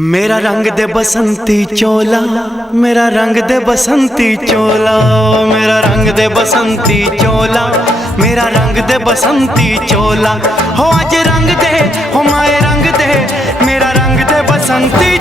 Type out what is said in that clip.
मेरा रंग दे बसंती चोला, मेरा रंग दे बसंती चोला, मेरा रंग दे बसंती चोला, मेरा रंग दे बसंती चोला। हो आज रंग दे, हो माए रंग दे, मेरा रंग दे बसंती